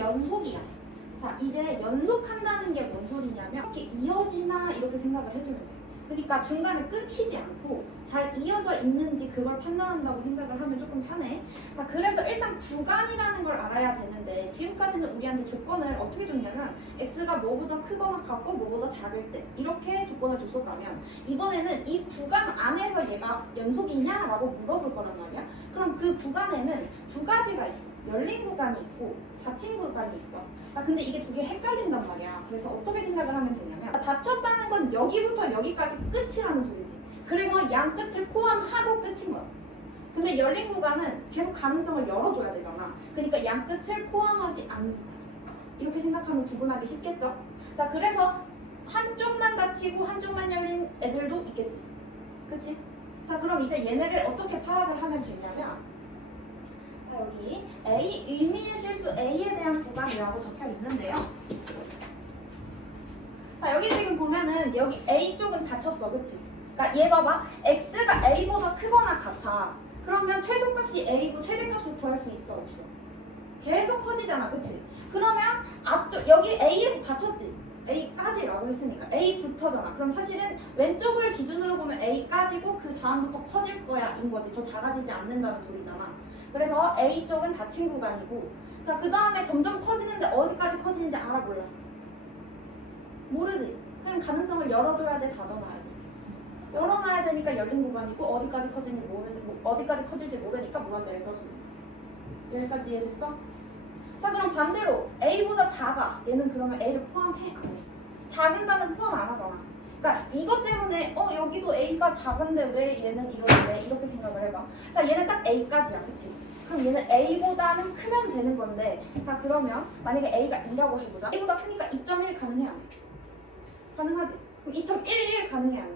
연속이야. 자, 이제 연속한다는 게 뭔 소리냐면 이렇게 이어지나 이렇게 생각을 해주면 돼. 그러니까 중간에 끊기지 않고 잘 이어져 있는지 그걸 판단한다고 생각을 하면 조금 편해. 자, 그래서 일단 구간이라는 걸 알아야 되는데 지금까지는 우리한테 조건을 어떻게 줬냐면 x가 뭐보다 크거나 같고 뭐보다 작을 때 이렇게 조건을 줬었다면 이번에는 이 구간 안에서 얘가 연속이냐라고 물어볼 거란 말이야. 그럼 그 구간에는 두 가지가 있어. 열린 구간이 있고 닫힌 구간이 있어. 아, 근데 이게 두 개 헷갈린단 말이야. 그래서 어떻게 생각을 하면 되냐면 닫혔다는 건 여기부터 여기까지 끝이라는 소리지. 그래서 양 끝을 포함하고 끝인 거야. 근데 열린 구간은 계속 가능성을 열어줘야 되잖아. 그러니까 양 끝을 포함하지 않는 거야. 이렇게 생각하면 구분하기 쉽겠죠? 자, 그래서 한쪽만 닫히고 한쪽만 열린 애들도 있겠지. 그치? 자, 그럼 이제 얘네를 어떻게 파악을 하면 되냐면 자, 여기 A, 의미의 실수 A에 대한 구간이라고 적혀 있는데요. 자, 여기 지금 보면은 여기 A 쪽은 닫혔어, 그치? 그러니까 얘 봐봐, X가 A보다 크거나 같아. 그러면 최소값이 A고 최대값을 구할 수 있어, 없어? 계속 커지잖아, 그치? 그러면 앞쪽 여기 A에서 닫혔지? A까지라고 했으니까 A부터잖아. 그럼 사실은 왼쪽을 기준으로 보면 A까지고 그 다음부터 커질 거야 인 거지. 더 작아지지 않는다는 소리잖아. 그래서 A 쪽은 닫힌 구간이고, 자, 그 다음에 점점 커지는데 어디까지 커지는지 알아 몰라? 모르지? 그냥 가능성을 열어둬야 돼, 닫아놔야 돼? 열어놔야 되니까 열린 구간이고 어디까지 커질지 모르니까 무한대를 써주는 거야. 여기까지 이해됐어? 자, 그럼 반대로 A보다 작아. 얘는 그러면 A를 포함해? 안 해? 작은 단은 포함 안 하잖아. 그러니까 이것 때문에 여기도 A가 작은데 왜 얘는 이러는데 이렇게 생각을 해봐. 자, 얘는 딱 A까지야, 그치? 그럼 얘는 A보다는 크면 되는 건데, 자, 그러면 만약에 A가 2라고 해보자. A보다 크니까 2.1 가능해 안 해? 가능하지? 그럼 2.11 가능해 안 해?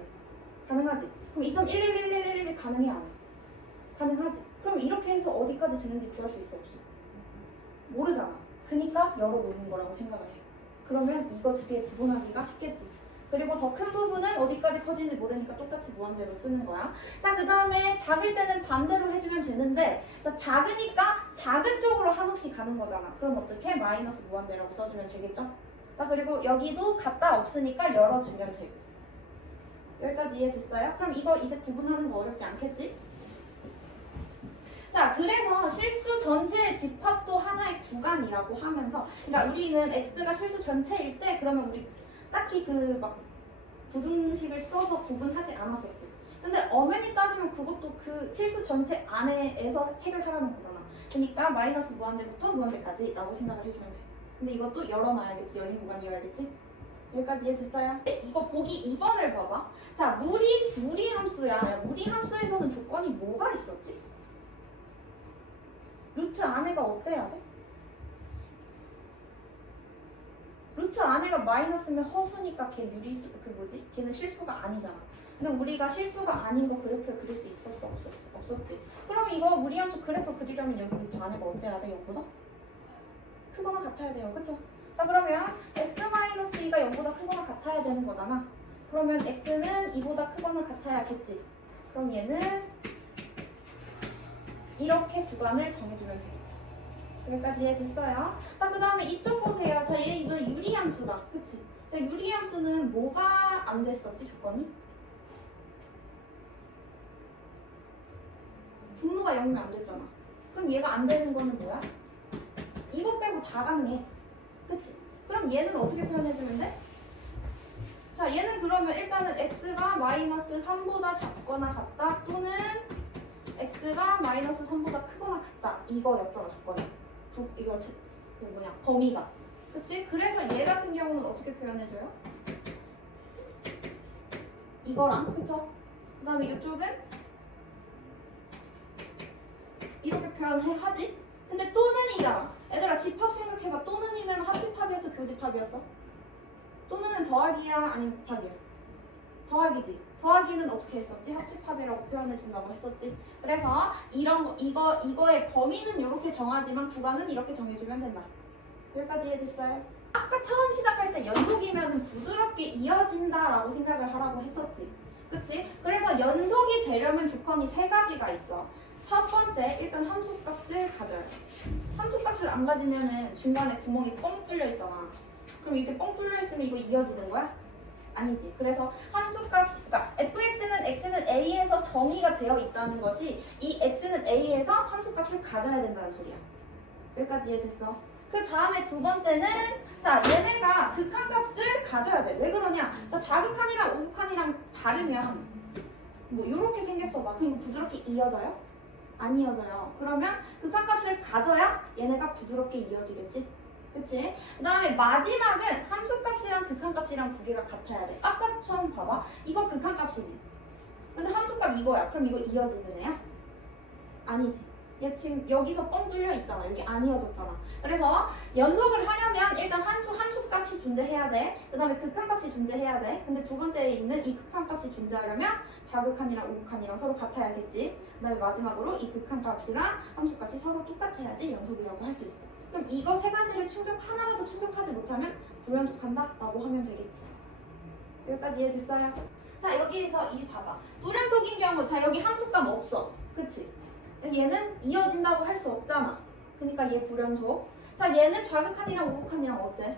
가능하지? 그럼 2.11111 가능해 안 해? 가능하지? 그럼 이렇게 해서 어디까지 되는지 구할 수 있어, 없어? 모르잖아. 그니까 열어놓는 거라고 생각을 해. 그러면 이거 두 개 구분하기가 쉽겠지. 그리고 더 큰 부분은 어디까지 커지는지 모르니까 똑같이 무한대로 쓰는 거야. 자, 그 다음에 작을 때는 반대로 해주면 되는데, 자, 작으니까 작은 쪽으로 한없이 가는 거잖아. 그럼 어떻게? 마이너스 무한대라고 써주면 되겠죠? 자, 그리고 여기도 갖다 없으니까 열어주면 되고. 여기까지 이해됐어요? 그럼 이거 이제 구분하는 거 어렵지 않겠지? 자, 그래서 실수 전체의 집합도 하나의 구간이라고 하면서, 그러니까 우리는 x가 실수 전체일 때 그러면 우리 딱히 그 막 부등식을 써서 구분하지 않았었지. 근데 엄연히 따지면 그것도 그 실수 전체 안에서 해결하라는 거잖아. 그러니까 마이너스 무한대부터 무한대까지 라고 생각을 해주면 돼. 근데 이것도 열어놔야겠지. 열린 구간이어야겠지. 여기까지 이해됐어요? 이거 보기 2번을 봐봐. 자, 무리함수야. 야, 무리함수에서는 조건이 뭐가 있었지? 루트 안에가 어때야 돼? 루트 안에가 마이너스면 허수니까 걔 유리수, 걔는 실수가 아니잖아. 근데 우리가 실수가 아닌 거 그래프에 그릴 수 있었어? 없었지? 그럼 이거 무리함수 그래프 그리려면 여기 루트 안에가 어때야 돼? 0보다? 크거나 같아야 돼요. 그쵸? 자, 그러면 x-2가 0보다 크거나 같아야 되는 거잖아. 그러면 x는 2보다 크거나 같아야겠지. 그럼 얘는 이렇게 구간을 정해주면 돼요. 여기까지 이해됐어요? 자, 그 다음에 이쪽 보세요. 자, 얘 이번에 유리함수다. 그치? 자, 유리함수는 뭐가 안 됐었지, 조건이? 분모가 0이면 안 됐잖아. 그럼 얘가 안 되는 거는 뭐야? 이거 빼고 다 가능해. 그치? 그럼 얘는 어떻게 표현해주면 돼? 자, 얘는 그러면 일단은 x가 마이너스 3보다 작거나 같다 또는 x가 마이너스 3보다 크거나 같다. 이거였잖아, 조건이. 이거 범위가. 그치? 그래서 얘 같은 경우는 어떻게 표현해줘요? 이거랑, 그쵸? 그 다음에 이쪽은 이렇게 표현하지? 근데 또는이잖아. 얘들아, 집합 생각해봐. 또는이면 합집합이었어, 교집합이었어? 또는은 더하기야, 아니면 곱하기야? 더하기지. 더하기는 어떻게 했었지? 합집합이라고 표현해준다고 했었지. 그래서 이거의 범위는 이렇게 정하지만 구간은 이렇게 정해주면 된다. 여기까지 이해됐어요? 아까 처음 시작할 때 연속이면 부드럽게 이어진다라고 생각을 하라고 했었지. 그치? 그래서 연속이 되려면 조건이 세 가지가 있어. 첫 번째 일단 함수값을 가져야 돼. 함수값을 안 가지면은 중간에 구멍이 뻥 뚫려 있잖아. 그럼 이렇게 뻥 뚫려 있으면 이거 이어지는 거야? 아니지. 그래서 함수값, 그러니까 fx는 x는 a에서 정의가 되어 있다는 것이 이 x는 a에서 함수값을 가져야 된다는 소리야. 여기까지 이해됐어? 그 다음에 두 번째는 자 얘네가 극한값을 가져야 돼. 왜 그러냐? 자 좌극한이랑 우극한이랑 다르면 뭐 이렇게 생겼어. 막 그럼 이거 부드럽게 이어져요? 안 이어져요. 그러면 극한값을 가져야 얘네가 부드럽게 이어지겠지? 그치? 그 다음에 마지막은 함수값이랑 극한값이랑 두 개가 같아야 돼. 아까처럼 봐봐. 이거 극한값이지. 근데 함수값 이거야. 그럼 이거 이어지는 애야? 아니지. 얘 지금 여기서 뻥 뚫려 있잖아. 여기 안 이어졌잖아. 그래서 연속을 하려면 일단 함수값이 존재해야 돼. 그 다음에 극한값이 존재해야 돼. 근데 두 번째에 있는 이 극한값이 존재하려면 좌극한이랑 우극한이랑 서로 같아야겠지. 그 다음에 마지막으로 이 극한값이랑 함수값이 서로 똑같아야지 연속이라고 할 수 있어. 그럼 이거 세 가지를 하나라도 충족하지 못하면 불연속한다? 라고 하면 되겠지. 여기까지 이해됐어요? 자 여기에서 이 봐봐. 불연속인 경우 자 여기 함수값 없어. 그치? 얘는 이어진다고 할 수 없잖아. 그러니까 얘 불연속. 자 얘는 좌극한이랑 우극한이랑 어때?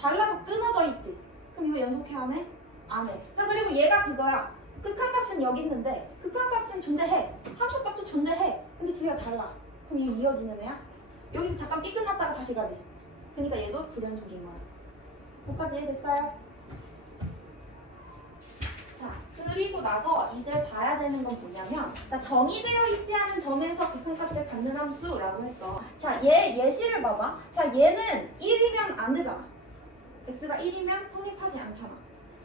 달라서 끊어져 있지. 그럼 이거 연속해 안 해? 안 해. 자 그리고 얘가 그거야. 극한값은 여기 있는데 극한값은 존재해. 함수값도 존재해. 근데 두 개가 달라. 그럼 이거 이어지는 애야? 여기서 잠깐 삐 끝났다가 다시 가지. 그러니까 얘도 불연속인 거야. 여기까지 이해됐어요? 자, 그리고 나서 이제 봐야 되는 건 뭐냐면 자, 정의되어 있지 않은 점에서 극한값을 갖는 함수라고 했어. 자, 얘 예시를 봐봐. 자, 얘는 1이면 안 되잖아. x가 1이면 성립하지 않잖아.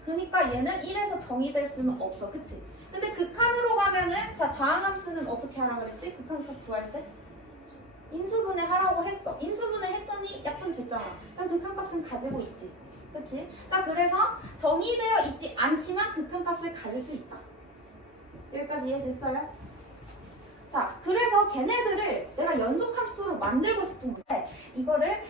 그러니까 얘는 1에서 정의될 수는 없어. 그치? 근데 극한으로 가면은 자, 다음 함수는 어떻게 하라 그랬지? 극한값 구할 때? 인수분해 하라고 했어. 인수분해 했더니 약분 됐잖아. 그럼 극한값은 가지고 있지. 그치? 자 그래서 정의되어 있지 않지만 극한값을 가질 수 있다. 여기까지 이해됐어요? 자 그래서 걔네들을 내가 연속함수로 만들고 싶은 건데 이거를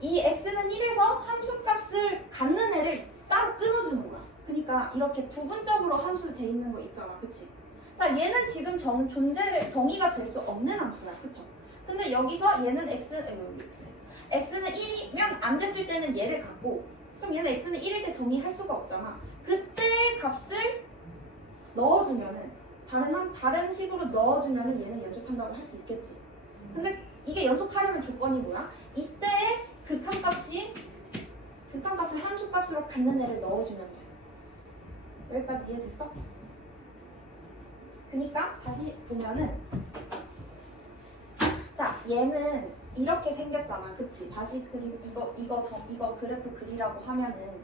이 x는 1에서 함수값을 갖는 애를 따로 끊어주는 거야. 그러니까 이렇게 부분적으로 함수 돼 있는 거 있잖아. 그치? 자 얘는 지금 정의가 될 수 없는 함수야. 그쵸? 근데 여기서 얘는 x는 1이면 안 됐을 때는 얘를 갖고 그럼 얘는 x는 1일 때 정의할 수가 없잖아. 그때 값을 넣어주면은 다른 식으로 넣어주면은 얘는 연속한다고 할 수 있겠지. 근데 이게 연속하려면 조건이 뭐야? 이때 극한값을 함수값으로 갖는 애를 넣어주면 돼. 여기까지 이해됐어? 그러니까 다시 보면은 자 얘는 이렇게 생겼잖아. 그치? 다시 그리고 이거 그래프 그리라고 하면은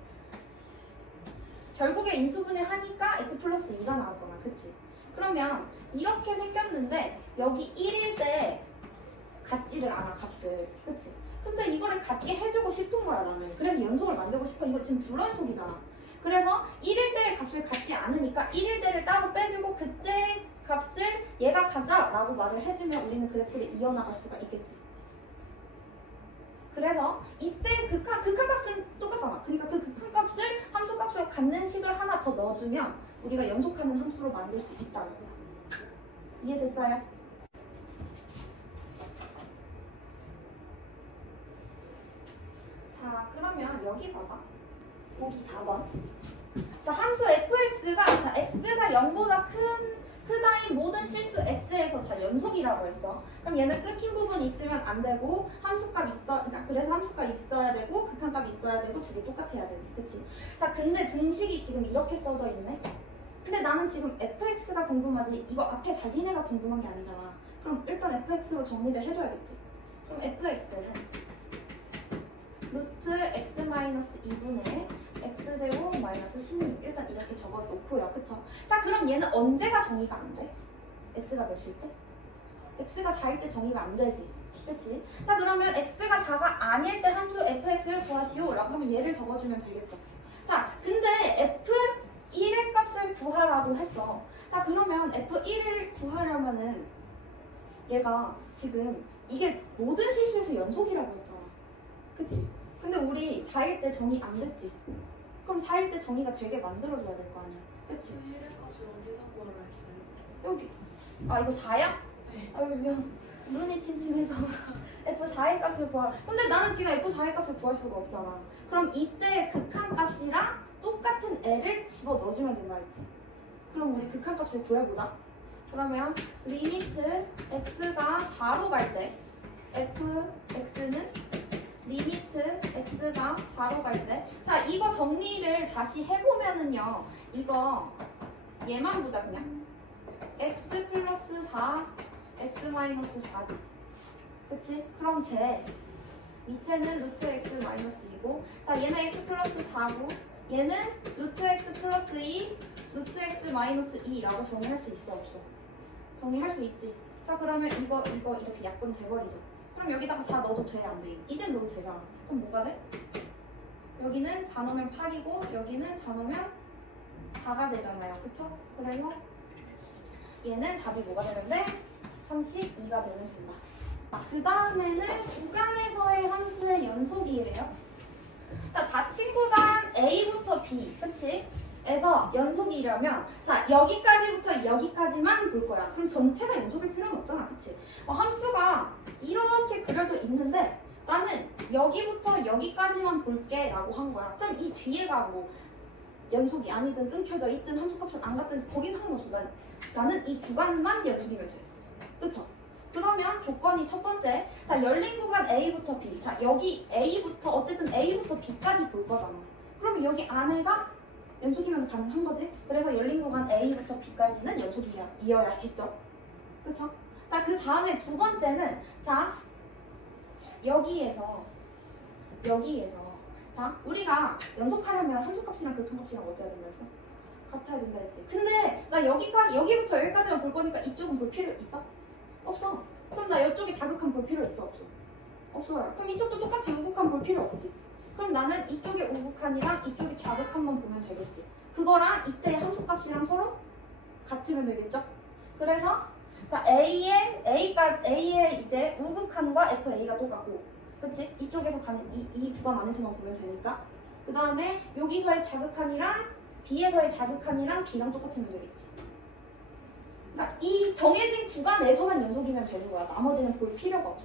결국에 인수분해 하니까 x 플러스 2가 나왔잖아. 그치? 그러면 이렇게 생겼는데 여기 1일 때 같지를 않아 값을. 그치? 근데 이거를 같게 해주고 싶은 거야 나는. 그래서 연속을 만들고 싶어. 이거 지금 불연속이잖아. 그래서 1일 때의 값을 갖지 않으니까 1일 때를 따로 빼주고 그때 값을 얘가 가자 라고 말을 해주면 우리는 그래프를 이어나갈 수가 있겠지. 그래서 이때 극한값은 똑같잖아. 그러니까 그 극한값을 함수값으로 갖는 식을 하나 더 넣어주면 우리가 연속하는 함수로 만들 수 있다는 거야. 이해됐어요? 자 그러면 여기 봐봐. 보기 4번. 자 함수 fx가 자 x가 0보다 크다인 모든 실수 x에서 자 연속이라고 했어. 그럼 얘는 끊긴 부분이 있으면 안 되고 그러니까 그래서 함수값 있어야 되고 극한값 있어야 되고 두 개 똑같아야 되지. 그치? 자 근데 등식이 지금 이렇게 써져 있네. 근데 나는 지금 fx가 궁금하지 이거 앞에 달린 애가 궁금한 게 아니잖아. 그럼 일단 fx로 정리를 해줘야겠지. 그럼 fx는 루트 x-2분의 x제곱 마이너스 16 일단 이렇게 적어놓고요. 그쵸? 자 그럼 얘는 언제가 정의가 안 돼? x가 몇일 때? x가 4일 때 정의가 안 되지. 그치? 자 그러면 x가 4가 아닐 때 함수 fx를 구하시오 라고 하면 얘를 적어주면 되겠죠. 자 근데 f1의 값을 구하라고 했어. 자 그러면 f1을 구하려면은 얘가 지금 이게 모든 실수에서 연속이라고 했잖아. 그치? 근데 우리 4일 때 정의 안 됐지? 그럼 4일 때 정의가 되게 만들어줘야 될 거 아니야. 그치? 1의 값을 언제 갖고 하라 했어요? 여기 아 이거 4야? 네. 아유 미안. 눈이 침침해서 F4의 값을 구하라. 근데 나는 지금 F4의 값을 구할 수가 없잖아. 그럼 이때 극한값이랑 똑같은 L을 집어 넣어주면 된다 했지. 그럼 우리 극한값을 구해보자. 그러면 리미트 x가 4로 갈 때 fx는 리미트 x가 4로 갈 때 자 이거 정리를 다시 해보면은요 이거 얘만 보자 그냥 x 플러스 4 x 마이너스 4지 그치? 그럼 쟤 밑에는 루트 x 마이너스 2고 자 얘는 x 플러스 4고 얘는 루트 x 플러스 2 루트 x 마이너스 2라고 정리할 수 있어 없어? 정리할 수 있지. 자 그러면 이거 이렇게 약분 돼버리죠. 그럼 여기다가 4 넣어도 돼? 안 돼? 이젠 넣어도 되잖아. 그럼 뭐가 돼? 여기는 4 넣으면 8이고 여기는 4 넣으면 4가 되잖아요. 그쵸? 그래서 얘는 답이 뭐가 되는데? 32가 되면 된다. 그 다음에는 구간에서의 함수의 연속이에요. 자, 닫힌 구간 A부터 B, 그치? 에서 연속이려면 자 여기까지부터 여기까지만 볼 거야. 그럼 전체가 연속일 필요는 없잖아, 그치? 함수가 이렇게 그려져 있는데 나는 여기부터 여기까지만 볼게 라고 한 거야. 그럼 이 뒤에가 뭐 연속이 아니든 끊겨져 있든 함수값은 안 같든 거긴 상관없어. 나는 이 구간만 연속이면 돼. 그쵸? 그러면 조건이 첫 번째 자 열린 구간 A부터 B 자 여기 A부터 어쨌든 A부터 B까지 볼 거잖아. 그러면 여기 안에가 연속이면 가능한 거지. 그래서 열린 구간 A부터 B까지는 연속이어야겠죠. 그쵸? 자, 그 다음에 두 번째는 자 여기에서 자 우리가 연속하려면 함수값이랑 극한값이랑 어때야 된다 했어? 같아야 된다 했지. 근데 나 여기부터 여기까지만 볼 거니까 이쪽은 볼 필요 있어? 없어. 그럼 나 이쪽에 자극한 볼 필요 있어? 없어? 없어요. 그럼 이쪽도 똑같이 우극한 볼 필요 없지. 그럼 나는 이쪽에 우극한이랑 이쪽에 좌극한만 보면 되겠지. 그거랑 이때의 함수값이랑 서로 같으면 되겠죠? 그래서 자 A의 이제 우극한과 FA가 똑같고 그치? 이쪽에서 가는 이 구간 안에서만 보면 되니까 그 다음에 여기서의 자극한이랑 B에서의 자극한이랑 B랑 똑같으면 되겠지. 그러니까 이 정해진 구간에서만 연속이면 되는 거야. 나머지는 볼 필요가 없어.